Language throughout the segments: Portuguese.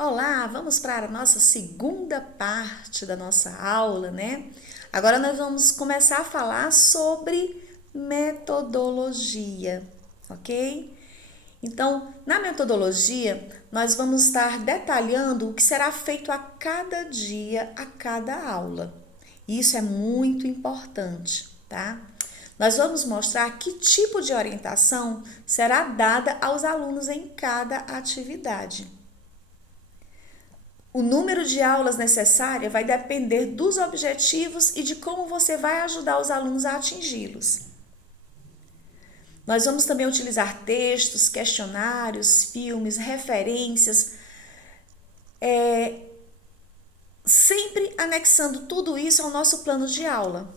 Olá, vamos para a nossa segunda parte da nossa aula, né? Agora nós vamos começar a falar sobre metodologia, ok? Então, na metodologia, nós vamos estar detalhando o que será feito a cada dia, a cada aula. E isso é muito importante, tá? Nós vamos mostrar que tipo de orientação será dada aos alunos em cada atividade. O número de aulas necessária vai depender dos objetivos e de como você vai ajudar os alunos a atingi-los. Nós vamos também utilizar textos, questionários, filmes, referências, sempre anexando tudo isso ao nosso plano de aula.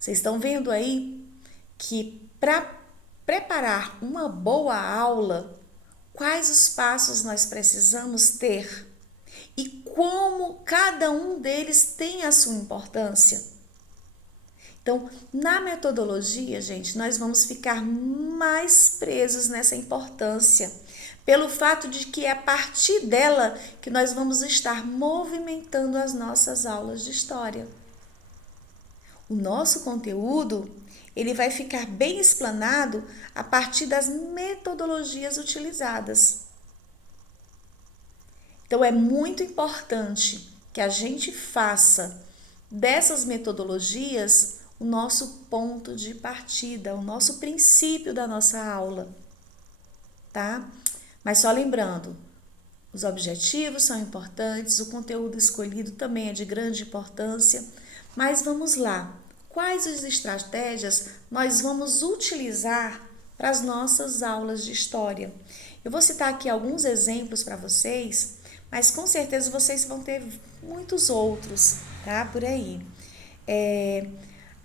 Vocês estão vendo aí que para preparar uma boa aula, quais os passos nós precisamos ter? E como cada um deles tem a sua importância. Então, na metodologia, gente, nós vamos ficar mais presos nessa importância, pelo fato de que é a partir dela que nós vamos estar movimentando as nossas aulas de história. O nosso conteúdo, ele vai ficar bem explanado a partir das metodologias utilizadas. Então, é muito importante que a gente faça dessas metodologias o nosso ponto de partida, o nosso princípio da nossa aula, tá? Mas só lembrando, os objetivos são importantes, o conteúdo escolhido também é de grande importância, mas vamos lá. Quais as estratégias nós vamos utilizar para as nossas aulas de história? Eu vou citar aqui alguns exemplos para vocês, mas com certeza vocês vão ter muitos outros, tá? Por aí.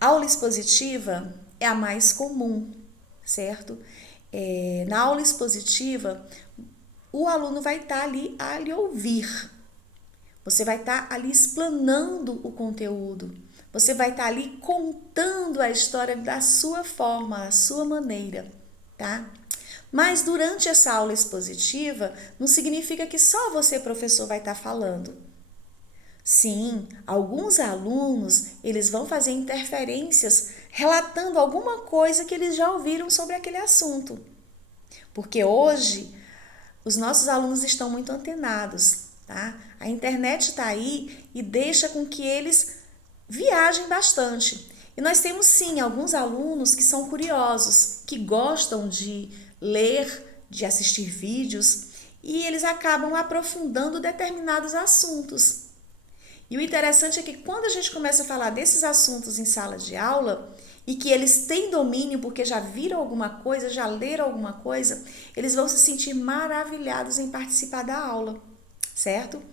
Aula expositiva é a mais comum, certo? Na aula expositiva, o aluno vai estar ali a lhe ouvir. Você vai estar ali explanando o conteúdo. Você vai estar ali contando a história da sua forma, a sua maneira, tá? Mas durante essa aula expositiva, não significa que só você, professor, vai estar falando. Sim, alguns alunos, eles vão fazer interferências relatando alguma coisa que eles já ouviram sobre aquele assunto. Porque hoje, os nossos alunos estão muito antenados, tá? A internet está aí e deixa com que eles viajem bastante. E nós temos sim alguns alunos que são curiosos, que gostam de ler, de assistir vídeos e eles acabam aprofundando determinados assuntos. E o interessante é que quando a gente começa a falar desses assuntos em sala de aula e que eles têm domínio porque já viram alguma coisa, já leram alguma coisa, eles vão se sentir maravilhados em participar da aula, certo?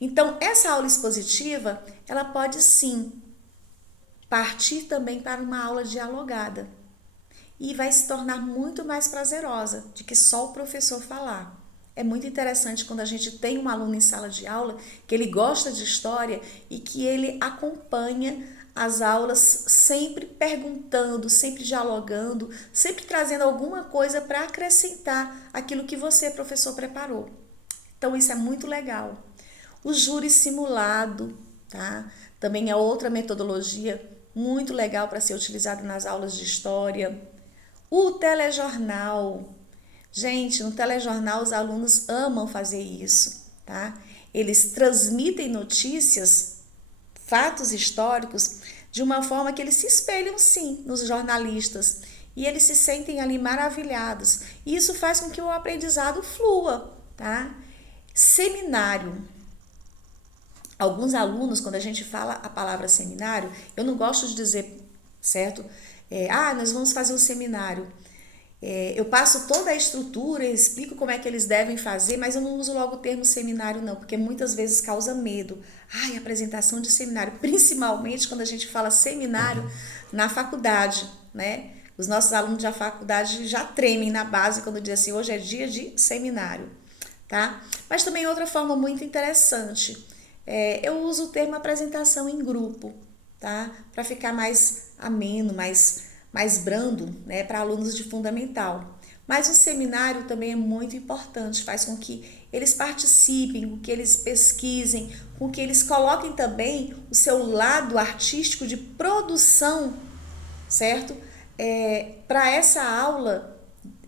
Então, essa aula expositiva, ela pode sim partir também para uma aula dialogada e vai se tornar muito mais prazerosa do que só o professor falar. É muito interessante quando a gente tem um aluno em sala de aula que ele gosta de história e que ele acompanha as aulas sempre perguntando, sempre dialogando, sempre trazendo alguma coisa para acrescentar aquilo que você, professor, preparou. Então isso é muito legal. O júri simulado, tá? Também é outra metodologia muito legal para ser utilizada nas aulas de história. O telejornal. Gente, no telejornal os alunos amam fazer isso, tá? Eles transmitem notícias, fatos históricos, de uma forma que eles se espelham sim nos jornalistas e eles se sentem ali maravilhados. E isso faz com que o aprendizado flua, tá? Seminário. Alguns alunos, quando a gente fala a palavra seminário, eu não gosto de dizer, certo? Nós vamos fazer um seminário. Eu passo toda a estrutura, explico como é que eles devem fazer, mas eu não uso logo o termo seminário não, porque muitas vezes causa medo. Apresentação de seminário, principalmente quando a gente fala seminário na faculdade, né? Os nossos alunos da faculdade já tremem na base quando dizem assim, hoje é dia de seminário, tá? Mas também outra forma muito interessante, eu uso o termo apresentação em grupo, tá? Para ficar mais ameno, mais brando, né, para alunos de fundamental. Mas o seminário também é muito importante, faz com que eles participem, com que eles pesquisem, com que eles coloquem também o seu lado artístico de produção, certo? Para essa aula,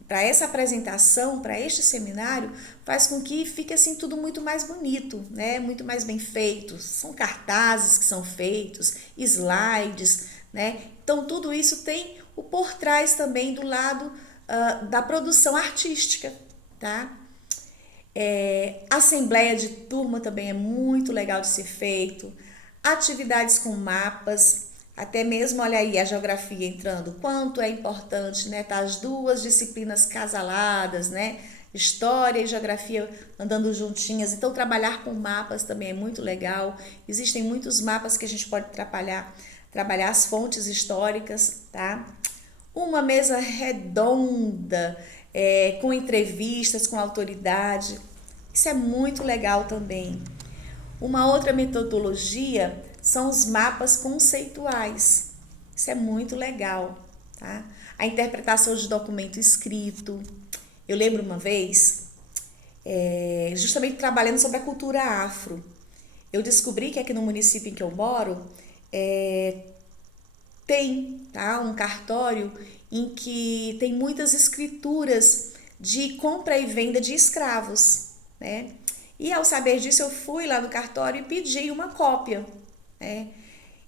para essa apresentação, para este seminário, faz com que fique assim tudo muito mais bonito, né? Muito mais bem feito. São cartazes que são feitos, slides, né? Então tudo isso tem o por trás também do lado da produção artística, tá? Assembleia de turma também é muito legal de ser feito. Atividades com mapas, até mesmo, olha aí, a geografia entrando, quanto é importante, né, tá as duas disciplinas casaladas, né, história e geografia andando juntinhas. Então, trabalhar com mapas também é muito legal. Existem muitos mapas que a gente pode trabalhar as fontes históricas, tá? Uma mesa redonda, com entrevistas com autoridade, isso é muito legal também. Uma outra metodologia são os mapas conceituais. Isso é muito legal, tá? A interpretação de documento escrito. Eu lembro uma vez, justamente trabalhando sobre a cultura afro, eu descobri que aqui no município em que eu moro, tem, tá, um cartório em que tem muitas escrituras de compra e venda de escravos, né? E ao saber disso, eu fui lá no cartório e pedi uma cópia, né?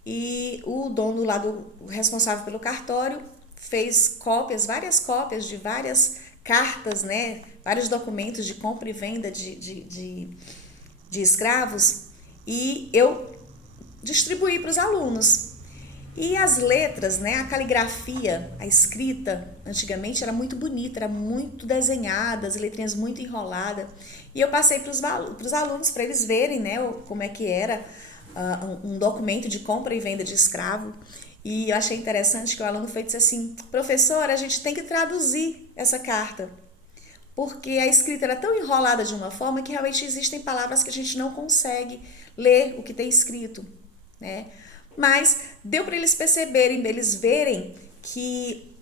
E o dono lá, o responsável pelo cartório, fez cópias, várias cópias de várias cartas, né? Vários documentos de compra e venda de escravos, e eu distribuí para os alunos. E as letras, né, a caligrafia, a escrita, antigamente era muito bonita, era muito desenhada, as letrinhas muito enroladas. E eu passei para os alunos, para eles verem, né, como é que era um documento de compra e venda de escravo. E eu achei interessante que o aluno foi e disse assim: professora, a gente tem que traduzir essa carta, porque a escrita era tão enrolada de uma forma que realmente existem palavras que a gente não consegue ler o que tem escrito, né? Mas deu para eles perceberem, eles verem que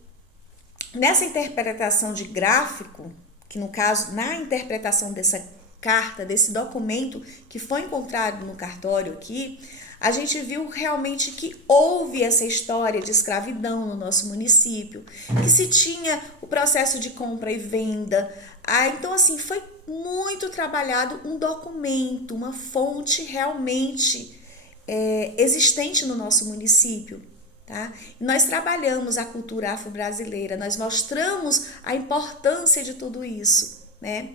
nessa interpretação de gráfico, que no caso, na interpretação dessa carta, desse documento que foi encontrado no cartório aqui, a gente viu realmente que houve essa história de escravidão no nosso município, que se tinha o processo de compra e venda. Então, assim, foi muito trabalhado um documento, uma fonte realmente existente no nosso município, tá? E nós trabalhamos a cultura afro-brasileira, nós mostramos a importância de tudo isso, né?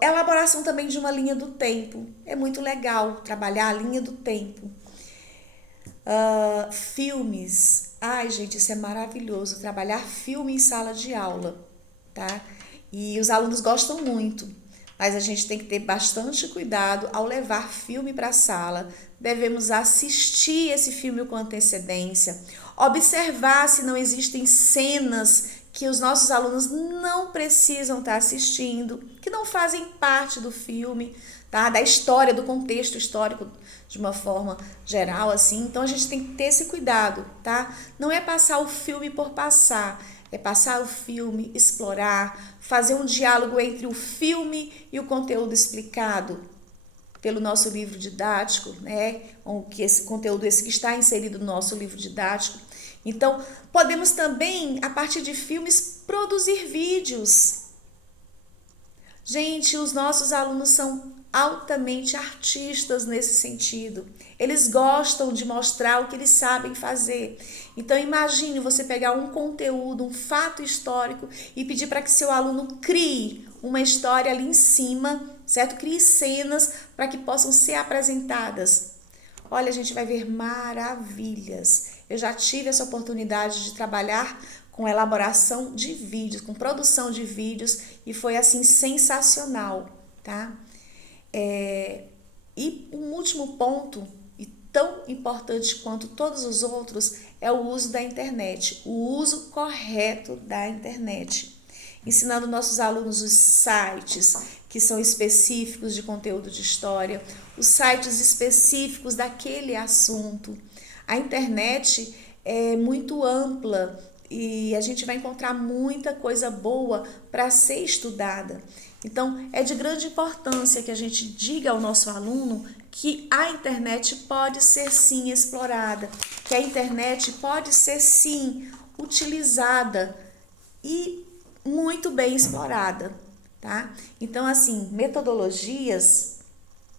Elaboração também de uma linha do tempo, é muito legal trabalhar a linha do tempo. Filmes, ai gente, isso é maravilhoso, trabalhar filme em sala de aula, tá? E os alunos gostam muito. Mas a gente tem que ter bastante cuidado ao levar filme para a sala. Devemos assistir esse filme com antecedência, observar se não existem cenas que os nossos alunos não precisam estar assistindo, que não fazem parte do filme, tá? Da história, do contexto histórico de uma forma geral, assim. Então a gente tem que ter esse cuidado, tá? Não é passar o filme por passar, é passar o filme, explorar, fazer um diálogo entre o filme e o conteúdo explicado pelo nosso livro didático, né? Que esse conteúdo esse que está inserido no nosso livro didático. Então, podemos também, a partir de filmes, produzir vídeos. Gente, os nossos alunos são altamente artistas nesse sentido. Eles gostam de mostrar o que eles sabem fazer. Então, imagine você pegar um conteúdo, um fato histórico e pedir para que seu aluno crie uma história ali em cima, certo? Crie cenas para que possam ser apresentadas. Olha, a gente vai ver maravilhas. Eu já tive essa oportunidade de trabalhar com elaboração de vídeos, com produção de vídeos, e foi assim sensacional, tá? E um último ponto, e tão importante quanto todos os outros, é o uso da internet, o uso correto da internet. Ensinando nossos alunos os sites que são específicos de conteúdo de história, os sites específicos daquele assunto. A internet é muito ampla e a gente vai encontrar muita coisa boa para ser estudada. Então, é de grande importância que a gente diga ao nosso aluno que a internet pode ser sim explorada, que a internet pode ser sim utilizada e muito bem explorada, tá? Então, assim, metodologias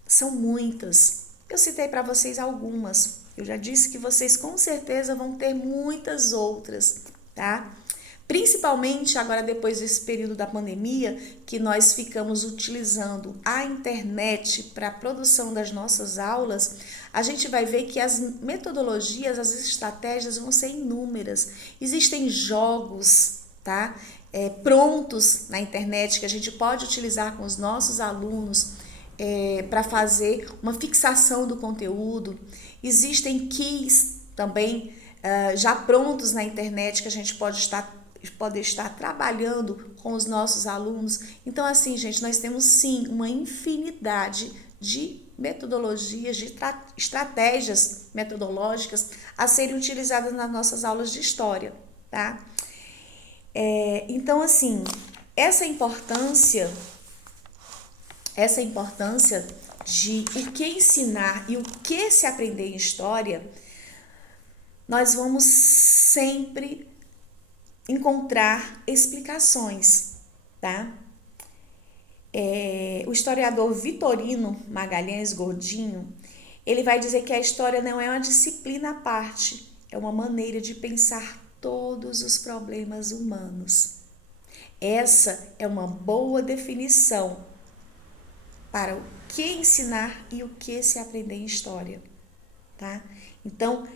são muitas. Eu citei para vocês algumas. Eu já disse que vocês com certeza vão ter muitas outras, tá? Principalmente agora depois desse período da pandemia, que nós ficamos utilizando a internet para a produção das nossas aulas, a gente vai ver que as metodologias, as estratégias vão ser inúmeras. Existem jogos, tá? Prontos na internet que a gente pode utilizar com os nossos alunos para fazer uma fixação do conteúdo. Existem keys também já prontos na internet que a gente pode estar trabalhando com os nossos alunos. Então, assim, gente, nós temos sim uma infinidade de metodologias, de estratégias metodológicas a serem utilizadas nas nossas aulas de história, tá? Então, assim, essa importância de o que ensinar e o que se aprender em história, nós vamos sempre encontrar explicações, tá? O historiador Vitorino Magalhães Gordinho, ele vai dizer que a história não é uma disciplina à parte, é uma maneira de pensar todos os problemas humanos. Essa é uma boa definição para o que ensinar e o que se aprender em história, tá? Então,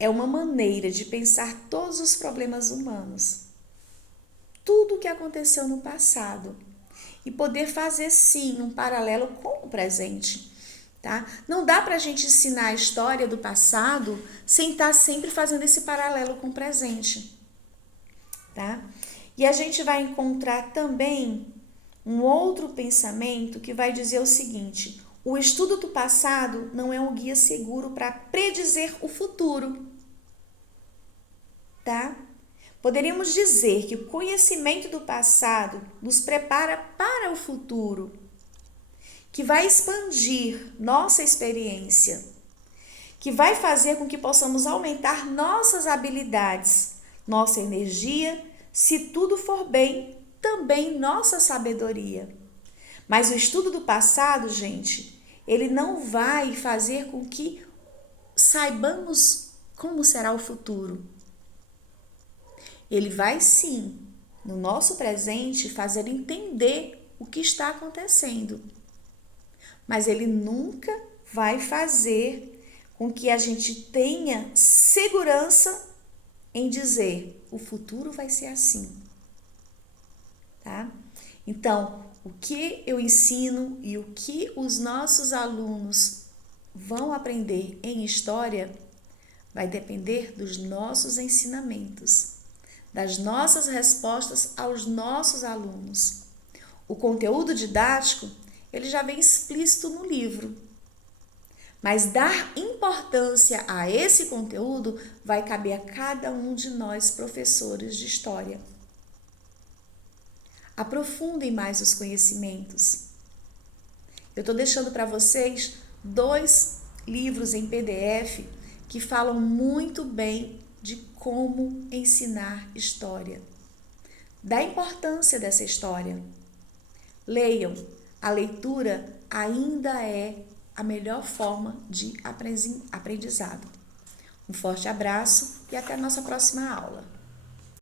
é uma maneira de pensar todos os problemas humanos, tudo o que aconteceu no passado, e poder fazer sim um paralelo com o presente, tá? Não dá para a gente ensinar a história do passado sem estar sempre fazendo esse paralelo com o presente, tá? E a gente vai encontrar também um outro pensamento que vai dizer o seguinte: o estudo do passado não é um guia seguro para predizer o futuro, tá? Poderíamos dizer que o conhecimento do passado nos prepara para o futuro, que vai expandir nossa experiência, que vai fazer com que possamos aumentar nossas habilidades, nossa energia, se tudo for bem, também nossa sabedoria. Mas o estudo do passado, gente, ele não vai fazer com que saibamos como será o futuro. Ele vai sim, no nosso presente, fazer entender o que está acontecendo. Mas ele nunca vai fazer com que a gente tenha segurança em dizer: o futuro vai ser assim, tá? Então, o que eu ensino e o que os nossos alunos vão aprender em história vai depender dos nossos ensinamentos, das nossas respostas aos nossos alunos. O conteúdo didático, ele já vem explícito no livro, mas dar importância a esse conteúdo vai caber a cada um de nós, professores de história. Aprofundem mais os conhecimentos. Eu estou deixando para vocês 2 livros em PDF que falam muito bem de como ensinar história, da importância dessa história. Leiam, a leitura ainda é a melhor forma de aprendizado. Um forte abraço e até a nossa próxima aula.